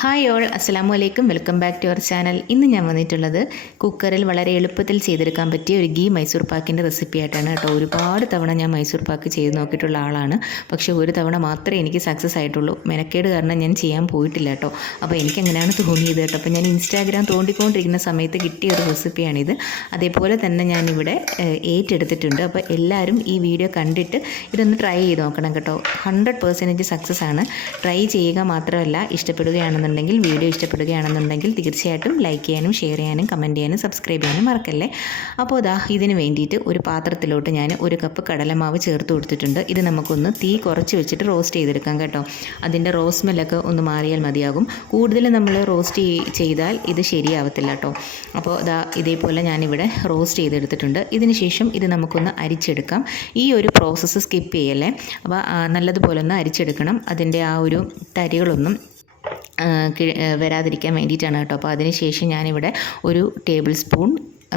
Hi all, അസ്സലാമു അലൈക്കും. Welcome back to our channel. ഇന്ന് ഞാൻ വന്നിട്ടുള്ളത് കുക്കറിൽ വളരെ എളുപ്പത്തിൽ ചെയ്തെടുക്കാൻ പറ്റിയ ഒരു ഗീ മൈസൂർ പാക്കിൻ്റെ റെസിപ്പി ആയിട്ടാണ് കേട്ടോ. ഒരുപാട് തവണ ഞാൻ മൈസൂർ പാക്ക് ചെയ്ത് നോക്കിയിട്ടുള്ള ആളാണ്. പക്ഷേ ഒരു തവണ മാത്രമേ എനിക്ക് സക്സസ് ആയിട്ടുള്ളൂ. മെനക്കേട് കാരണം ഞാൻ ചെയ്യാൻ പോയിട്ടില്ല കേട്ടോ. അപ്പോൾ എനിക്കെങ്ങനെയാണ് തോന്നിയത് കേട്ടോ. അപ്പോൾ ഞാൻ ഇൻസ്റ്റാഗ്രാം തോണ്ടിക്കൊണ്ടിരിക്കുന്ന സമയത്ത് കിട്ടിയ ഒരു റെസിപ്പിയാണിത്. അതേപോലെ തന്നെ ഞാനിവിടെ ഏറ്റെടുത്തിട്ടുണ്ട്. അപ്പോൾ എല്ലാവരും ഈ വീഡിയോ കണ്ടിട്ട് ഇതൊന്ന് ട്രൈ ചെയ്ത് നോക്കണം കേട്ടോ. 100% സക്സസ് ആണ്. ട്രൈ ചെയ്യുക മാത്രമല്ല, ഇഷ്ടപ്പെടുകയാണെന്നുണ്ടെങ്കിൽ വീഡിയോ ഇഷ്ടപ്പെടുകയാണെന്നുണ്ടെങ്കിൽ തീർച്ചയായിട്ടും ലൈക്ക് ചെയ്യാനും ഷെയർ ചെയ്യാനും കമൻറ്റ് ചെയ്യാനും സബ്സ്ക്രൈബ് ചെയ്യാനും മറക്കല്ലേ. അപ്പോൾ ഇതിന് വേണ്ടിയിട്ട് ഒരു പാത്രത്തിലോട്ട് ഞാൻ 1 കപ്പ് കടലമാവ് ചേർത്ത് കൊടുത്തിട്ടുണ്ട്. ഇത് നമുക്കൊന്ന് തീ കുറച്ച് വെച്ചിട്ട് റോസ്റ്റ് ചെയ്തെടുക്കാം കേട്ടോ. അതിൻ്റെ റോസ് സ്മെല്ലൊക്കെ ഒന്ന് മാറിയാൽ മതിയാകും. കൂടുതൽ നമ്മൾ റോസ്റ്റ് ചെയ്താൽ ഇത് ശരിയാവത്തില്ല കേട്ടോ. അപ്പോൾ ഇതേപോലെ ഞാനിവിടെ റോസ്റ്റ് ചെയ്തെടുത്തിട്ടുണ്ട്. ഇതിന് ശേഷം ഇത് നമുക്കൊന്ന് അരിച്ചെടുക്കാം. ഈ ഒരു പ്രോസസ്സ് സ്കിപ്പ് ചെയ്യല്ലേ. അപ്പോൾ നല്ലതുപോലെ ഒന്ന് അരിച്ചെടുക്കണം. അതിൻ്റെ ആ ഒരു തരികളൊന്നും വരാതിരിക്കാൻ വേണ്ടിയിട്ടാണ് കേട്ടോ. അപ്പോൾ അതിന് ശേഷം ഞാനിവിടെ 1 ടേബിൾ സ്പൂൺ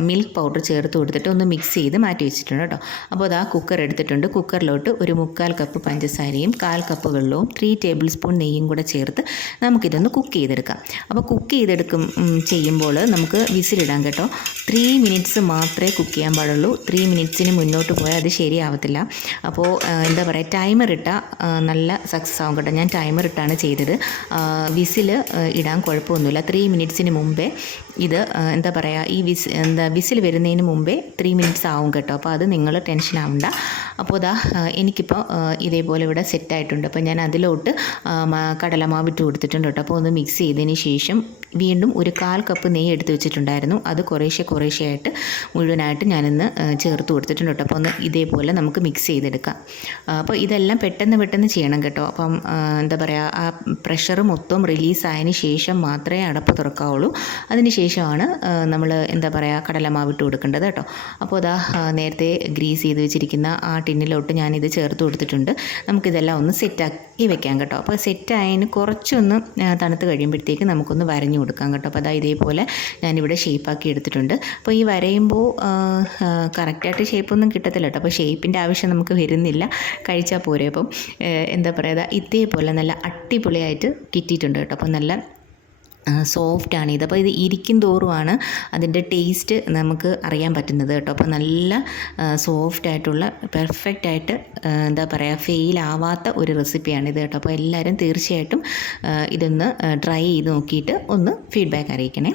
മിൽക്ക് പൗഡർ ചേർത്ത് കൊടുത്തിട്ട് ഒന്ന് മിക്സ് ചെയ്ത് മാറ്റി വെച്ചിട്ടുണ്ട് കേട്ടോ. അപ്പോൾ കുക്കർ എടുത്തിട്ടുണ്ട്. കുക്കറിലോട്ട് 1/4 കപ്പ് പഞ്ചസാരയും 1/4 കപ്പ് വെള്ളവും 3 ടേബിൾ സ്പൂൺ നെയ്യും കൂടെ ചേർത്ത് നമുക്കിതൊന്ന് കുക്ക് ചെയ്തെടുക്കാം. അപ്പോൾ കുക്ക് ചെയ്യുമ്പോൾ നമുക്ക് വിസിലിടാം കേട്ടോ. 3 മിനിറ്റ്സ് മാത്രമേ കുക്ക് ചെയ്യാൻ പാടുള്ളൂ. 3 മിനിറ്റ്സിന് മുന്നോട്ട് പോയാൽ അത് ശരിയാവത്തില്ല. അപ്പോൾ എന്താ പറയുക, ടൈമർ ഇട്ടാൽ നല്ല സക്സസ് ആവും കേട്ടോ. ഞാൻ ടൈമർ ഇട്ടാണ് ചെയ്തത്. വിസിൽ ഇടാൻ കുഴപ്പമൊന്നുമില്ല. 3 മിനിറ്റ്സിന് മുമ്പേ ഇത് എന്താ പറയുക, ഈ വിസിൽ വരുന്നതിന് മുമ്പേ 3 മിനിറ്റ്സ് ആവും കേട്ടോ. അപ്പോൾ അത് നിങ്ങൾ ടെൻഷൻ ആവണ്ട. അപ്പോൾ എനിക്കിപ്പോൾ ഇതേപോലെ ഇവിടെ സെറ്റായിട്ടുണ്ട്. അപ്പോൾ ഞാൻ അതിലോട്ട് കടലമാവ് ഇട്ട് കൊടുത്തിട്ടുണ്ട് കേട്ടോ. അപ്പോൾ ഒന്ന് മിക്സ് ചെയ്തതിന് ശേഷം വീണ്ടും 1/4 കപ്പ് നെയ്യ് എടുത്ത് വെച്ചിട്ടുണ്ടായിരുന്നു. അത് കുറേശ്ശെ ആയിട്ട് മുഴുവനായിട്ട് ഞാനിന്ന് ചേർത്ത് കൊടുത്തിട്ടുണ്ട് കേട്ടോ. അപ്പോൾ ഒന്ന് ഇതേപോലെ നമുക്ക് മിക്സ് ചെയ്തെടുക്കാം. അപ്പോൾ ഇതെല്ലാം പെട്ടെന്ന് ചെയ്യണം കേട്ടോ. അപ്പം എന്താ പറയുക, ആ പ്രഷർ മൊത്തം റിലീസായതിന് ശേഷം മാത്രമേ അടപ്പ് തുറക്കാവുള്ളൂ. അതിന് ശേഷമാണ് നമ്മൾ എന്താ പറയുക, കടലമാവ് ഇട്ട് കൊടുക്കേണ്ടത് കേട്ടോ. അപ്പോൾ നേരത്തെ ഗ്രീസ് ചെയ്ത് വെച്ചിരിക്കുന്ന ആ ടിന്നിലോട്ട് ഞാനിത് ചേർത്ത് കൊടുത്തിട്ടുണ്ട്. നമുക്കിതെല്ലാം ഒന്ന് സെറ്റാക്കി വെക്കാം കേട്ടോ. അപ്പോൾ സെറ്റായതിന് കുറച്ചൊന്ന് തണുത്ത് കഴിയുമ്പോഴത്തേക്ക് നമുക്കൊന്ന് വരഞ്ഞു കൊടുക്കാം കേട്ടോ. അപ്പോൾ ഇതേപോലെ ഞാനിവിടെ ഷേപ്പാക്കി എടുത്തിട്ടുണ്ട്. അപ്പോൾ ഈ വരയുമ്പോൾ കറക്റ്റായിട്ട് ഷേപ്പൊന്നും കിട്ടത്തില്ല കേട്ടോ. അപ്പോൾ ഷേപ്പിൻ്റെ ആവശ്യം നമുക്ക് വരുന്നില്ല, കഴിച്ചാൽ പോരെ. അപ്പം എന്താ പറയുക, ഇതേപോലെ നല്ല അടിപൊളിയായിട്ട് കിട്ടിയിട്ടുണ്ട് കേട്ടോ. അപ്പോൾ നല്ല സോഫ്റ്റാണ് ഇത്. അപ്പോൾ ഇത് ഇരിക്കും തോറുമാണ് അതിൻ്റെ ടേസ്റ്റ് നമുക്ക് അറിയാൻ പറ്റുന്നത് കേട്ടോ. അപ്പോൾ നല്ല സോഫ്റ്റായിട്ടുള്ള പെർഫെക്റ്റായിട്ട് എന്താ പറയുക, ഫെയിലാവാത്ത ഒരു റെസിപ്പിയാണിത് കേട്ടോ. അപ്പോൾ എല്ലാവരും തീർച്ചയായിട്ടും ഇതൊന്ന് ട്രൈ ചെയ്ത് നോക്കിയിട്ട് ഒന്ന് ഫീഡ്ബാക്ക് അറിയിക്കണേ.